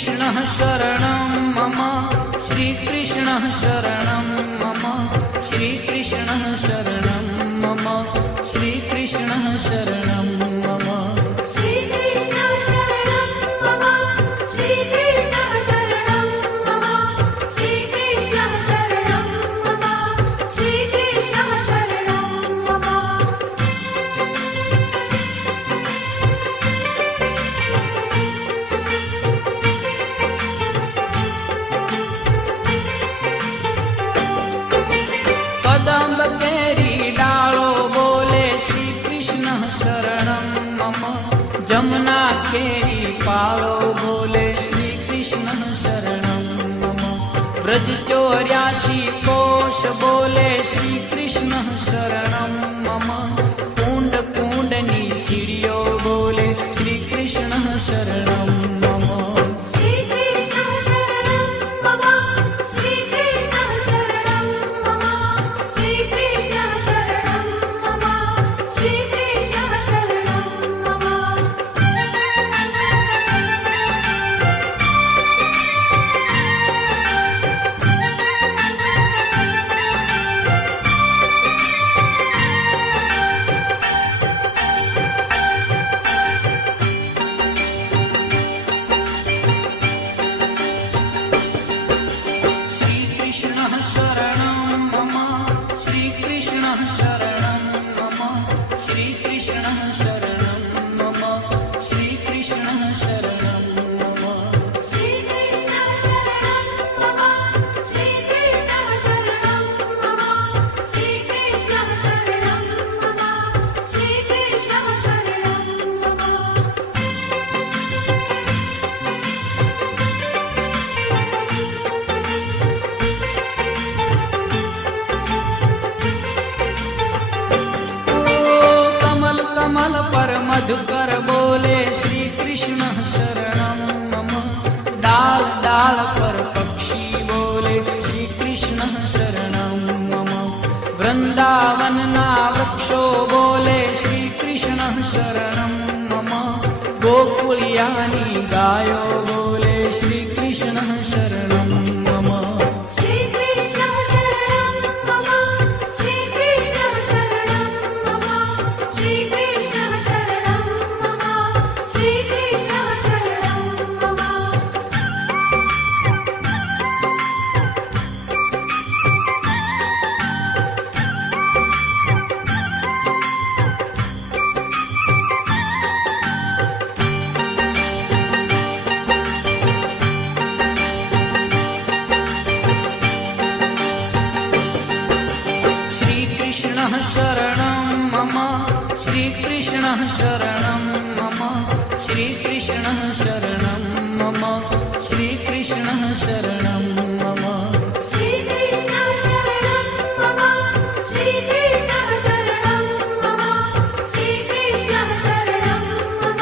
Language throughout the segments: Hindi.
श्रीकृष्णः शरणं मम श्रीकृष्णः शरणं मम श्रीकृष्णः शरणं मम श्रीकृष्णः शरणं मम श्रीकृष्णः शरणं मम श्रीकृष्णः शरणं मम श्रीकृष्णः शरणं मम श्रीकृष्णः शरणं मम कदम्ब केरी डालो बोले श्री कृष्ण शरणं मम जमुना केरी पालो बोले श्री कृष्ण शरणं मम ब्रज 84 कोश बोले श्री कृष्ण शरणं मम कुंड कुंडनी सीढ़ियो बोले श्री कृष्ण शरणं मम श्रीकृष्णः शरणं मम श्रीकृष्णः शरणं मम श्रीकृष्णः शरणं मम श्रीकृष्णः शरणं मम श्रीकृष्णः शरणं मम श्रीकृष्णः शरणं मम श्रीकृष्णः शरणं मम श्रीकृष्णः शरणं मम श्रीकृष्णः शरणं मम श्रीकृष्णः शरणं मम श्रीकृष्णः शरणं मम श्रीकृष्णः शरणं मम कमल कमल पर मधुकर बोले श्री कृष्ण शरणं मम डाल डाल पर पक्षी बोले श्री कृष्ण शरणं मम वृंदावन ना वृक्षो बोले श्री कृष्ण शरणं मम गोकुलियानी गायो बोले श्री कृष्ण शरणं मम श्रीकृष्णः शरणं मम श्रीकृष्णः शरणं मम श्रीकृष्णः शरणं मम श्रीकृष्णः शरणं मम श्रीकृष्णः शरणं मम श्रीकृष्णः शरणं मम श्रीकृष्णः शरणं मम श्रीकृष्णः शरणं मम श्रीकृष्णः शरणं मम श्रीकृष्णः शरणं मम श्रीकृष्णः शरणं मम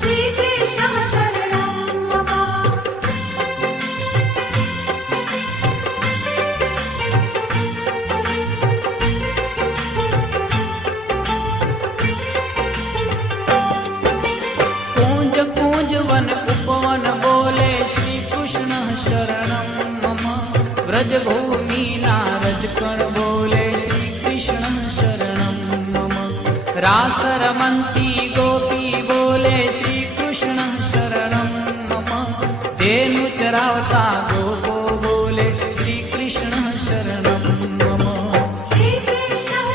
श्रीकृष्णः शरणं मम कूंज कूंज वन उपवन बोले श्री कृष्ण शरणं मम ब्रज भूमि नारजकण बोले श्री कृष्ण शरणं मम रास रमन्ती गोपी बोले श्री कृष्ण शरणं मम धेनु चरावता गोपो बोले श्री कृष्ण शरणं मम श्रीकृष्णः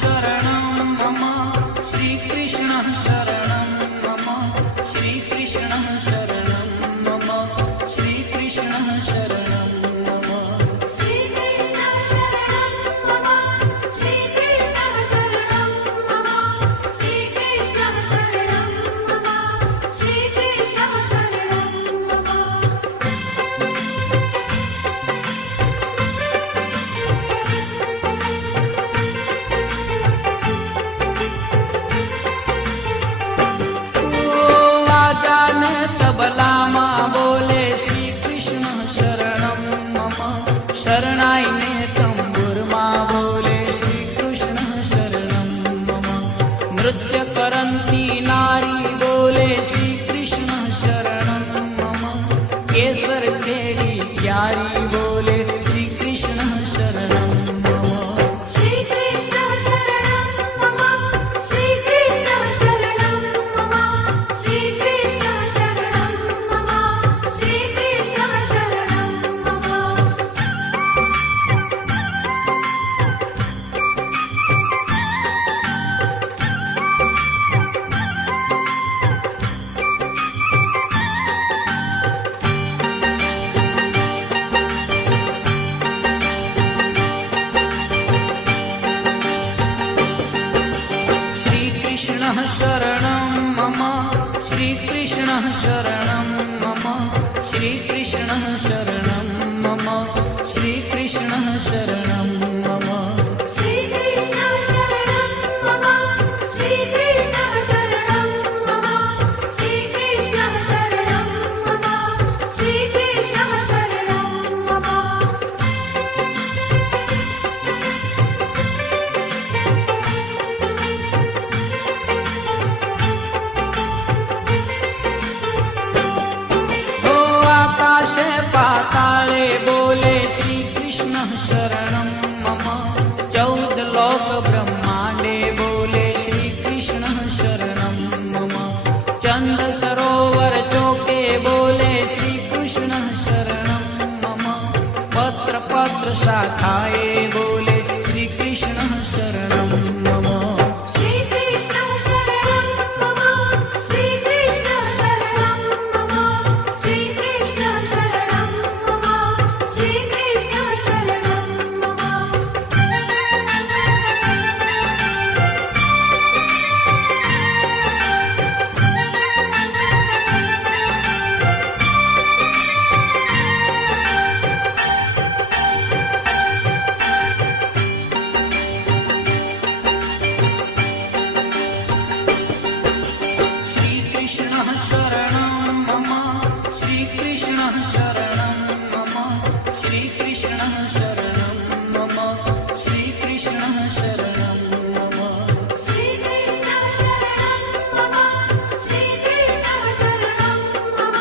शरणं मम श्रीकृष्णः शरणं मम श्रीकृष्णः शरणं मम श्रीकृष्णः शरणं मम श्रीकृष्णः शरणं मम श्रीकृष्णः शरणं मम श्रीकृष्णः शरणं मम श्रीकृष्ण शरणं मम श्रीकृष्ण शरणं मम श्रीकृष्ण शरणं मम श्रीकृष्ण शरणं मम हो आकाशे पाताले बोले श्रीकृष्णः शरणं मम 14 लोक ब्रह्मांडे बोले श्रीकृष्णः शरणं मम चंद सरोवर चौके बोले श्रीकृष्णः शरणं मम पत्र पत्र शाखाए बोले श्रीकृष्णः शरणं मम श्रीकृष्ण शरणं मम श्रीकृष्ण शरणं मम श्रीकृष्ण शरणं मम श्रीकृष्ण शरणं मम श्रीकृष्णः शरणं मम श्रीकृष्णः शरणं मम श्रीकृष्णः शरणं मम श्रीकृष्णः शरणं मम श्रीकृष्ण शरणं मम श्रीकृष्ण शरणं मम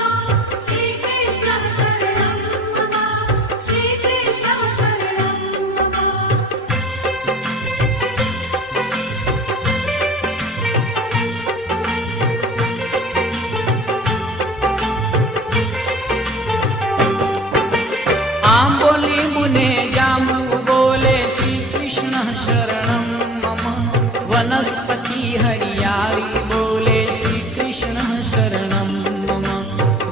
श्रीकृष्ण शरणं मम श्रीकृष्ण शरणं मम आम्बोली मुने जाम्बू बोले श्रीकृष्णः शरणं मम वनस्पति हरियाली बोले श्रीकृष्णः शरणं मम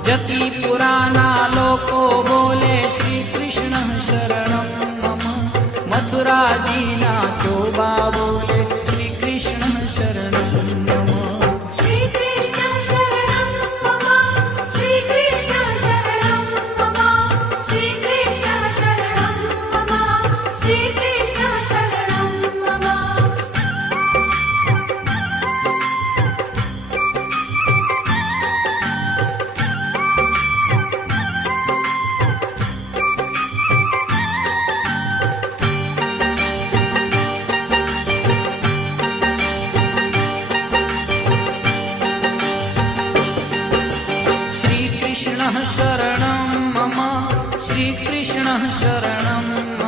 जति पुराना लोको बोले श्रीकृष्णः शरणं मम मथुरा दीना चोबा बोले श्रीकृष्णः शरणं मम श्रीकृष्ण शरणं मम श्रीकृष्ण शरणं मम श्रीकृष्ण शरणं मम श्रीकृष्ण शरणं मम श्रीकृष्णः शरणं मम श्रीकृष्णः शरणं मम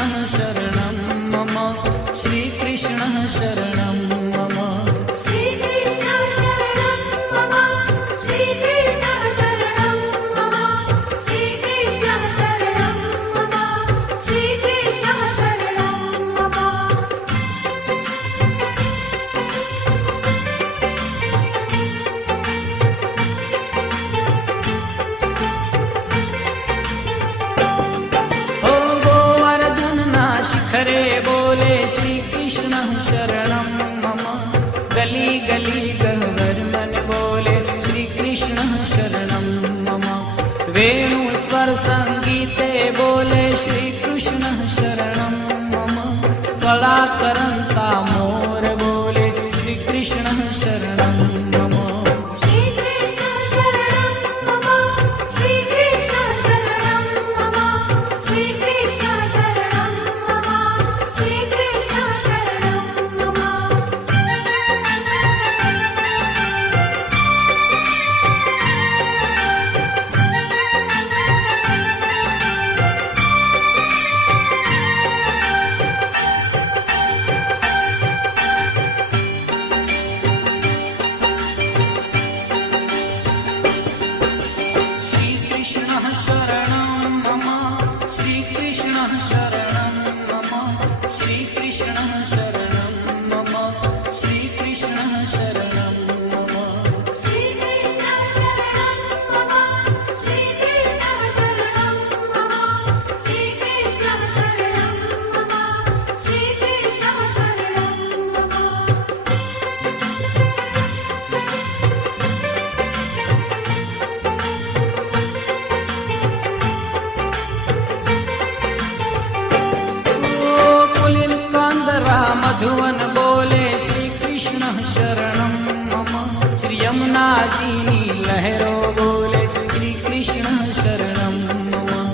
श्रीकृष्णः शरणं मम श्रीकृष्णः शरणं मम श्रीकृष्ण शरणं मम श्रीकृष्ण शरणं मम श्रीकृष्ण शरणं मम श्रीकृष्ण शरणं मम हो गोवर्धन शिखरे बोले श्रीकृष्णः शरणं मम જમુનાજીની લહેરો બોલે શ્રી કૃષ્ણ શરણમ મમ.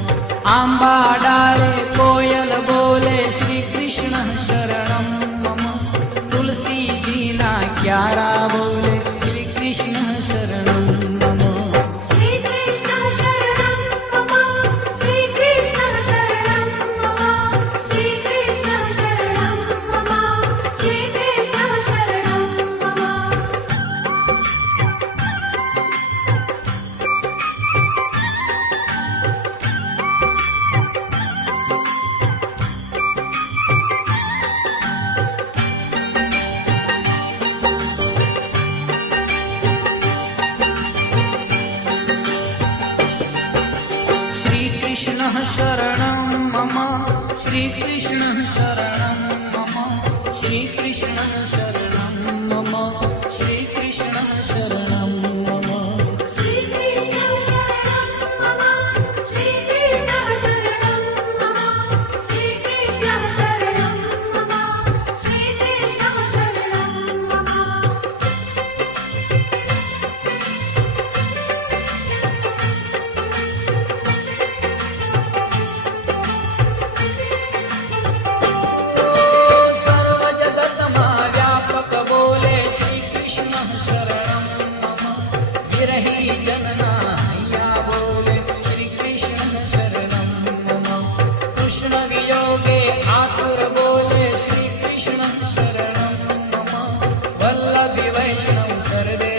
આંબા ડાળે કોયલ બોલે શ્રી કૃષ્ણ શરણમ મમ. તુલસીજીના ક્યારા બોલે શ્રી કૃષ્ણ શરણમ મમ. શ્રી કૃષ્ણ શરણમ મમ શ્રી કૃષ્ણ શરણમ મમ શ્રી કૃષ્ણ શરણમ મમ શ્રી કૃષ્ણ શરણમ મમ. શ્રી કૃષ્ણ શરણમ મમ શ્રી કૃષ્ણ શરણમ મમ શ્રી કૃષ્ણ શરણમ મમ શ્રી કૃષ્ણ શરણમ મમ. શ્રી કૃષ્ણ શરણમ મમ શ્રી કૃષ્ણ શરણમ મમ શ્રી કૃષ્ણ શરણમ મમ શ્રી કૃષ્ણ શરણમ મમ. સર્વ જગતમાં વ્યાપક બોલે શ્રી કૃષ્ણ શરણમ મમ. વિરહી જનના હૈયા બોલે શ્રી કૃષ્ણ શરણમ મમ. કૃષ્ણ વિયોગે આતુર બોલે શ્રી કૃષ્ણ શરણમ મમ. વલ્લભી વૈષ્ણવ સર્વે